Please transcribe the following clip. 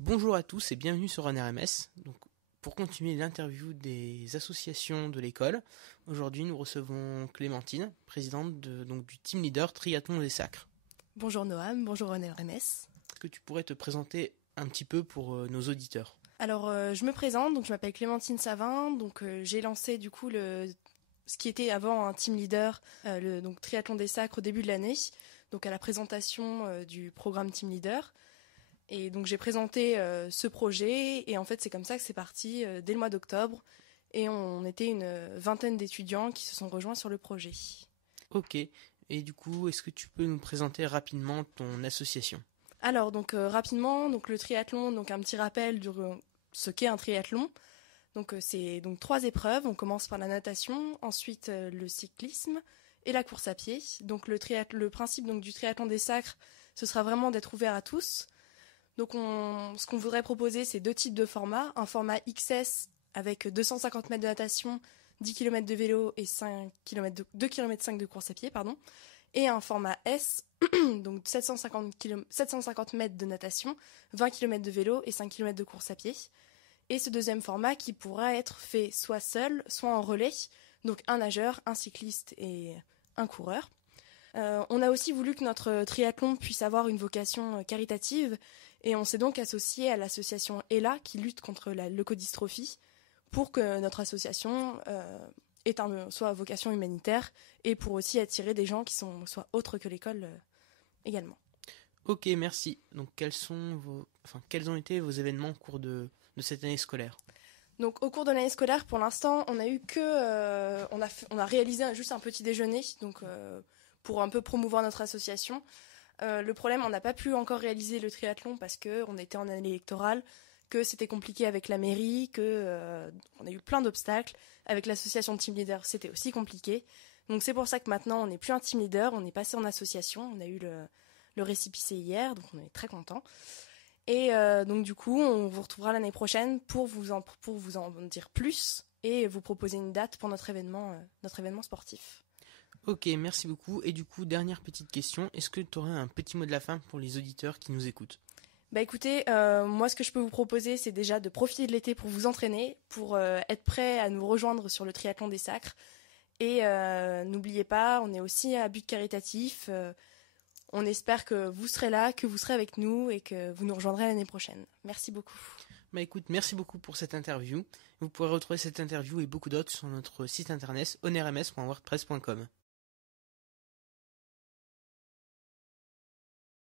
Bonjour à tous et bienvenue sur un RMS. Donc, pour continuer l'interview des associations de l'école, aujourd'hui nous recevons Clémentine, présidente du team leader Triathlon des Sacres. Bonjour Noam, bonjour RMS. Est-ce que tu pourrais te présenter un petit peu pour nos auditeurs? Alors je me présente, donc je m'appelle Clémentine Savin, j'ai lancé du coup ce qui était avant un team leader, le Triathlon des Sacres au début de l'année, donc à la présentation du programme team leader. Et donc j'ai présenté ce projet et en fait c'est comme ça que c'est parti dès le mois d'octobre et on était une vingtaine d'étudiants qui se sont rejoints sur le projet. Ok, et du coup est-ce que tu peux nous présenter rapidement ton association? Alors rapidement, le triathlon, un petit rappel de ce qu'est un triathlon. C'est 3 épreuves, on commence par la natation, ensuite le cyclisme et la course à pied. Donc le principe du triathlon des Sacres, ce sera vraiment d'être ouvert à tous. Ce qu'on voudrait proposer, c'est 2 types de formats. Un format XS avec 250 mètres de natation, 10 km de vélo et 2 km 5 de course à pied, pardon. Et un format S, donc 750 mètres de natation, 20 km de vélo et 5 km de course à pied. Et ce deuxième format qui pourra être fait soit seul, soit en relais, donc un nageur, un cycliste et un coureur. On a aussi voulu que notre triathlon puisse avoir une vocation caritative et on s'est donc associé à l'association ELA qui lutte contre la leucodystrophie pour que notre association soit à vocation humanitaire et pour aussi attirer des gens qui soient autres que l'école également. Ok, merci. Donc quels ont été vos événements au cours de cette année scolaire? Donc au cours de l'année scolaire, pour l'instant, on a eu on a réalisé juste un petit déjeuner, pour un peu promouvoir notre association. Le problème, on n'a pas pu encore réaliser le triathlon parce qu'on était en année électorale, que c'était compliqué avec la mairie, on a eu plein d'obstacles. Avec l'association de team leader, c'était aussi compliqué. Donc c'est pour ça que maintenant, on n'est plus un team leader, on est passé en association. On a eu le récépissé hier, donc on est très contents. Et du coup, on vous retrouvera l'année prochaine pour vous en dire plus et vous proposer une date pour notre événement sportif. Ok, merci beaucoup. Et du coup, dernière petite question, est-ce que tu aurais un petit mot de la fin pour les auditeurs qui nous écoutent? Bah écoutez, moi ce que je peux vous proposer, c'est déjà de profiter de l'été pour vous entraîner, pour être prêt à nous rejoindre sur le triathlon des Sacres. Et n'oubliez pas, on est aussi à but caritatif. On espère que vous serez là, que vous serez avec nous et que vous nous rejoindrez l'année prochaine. Merci beaucoup. Bah écoute, merci beaucoup pour cette interview. Vous pourrez retrouver cette interview et beaucoup d'autres sur notre site internet onrms.wordpress.com.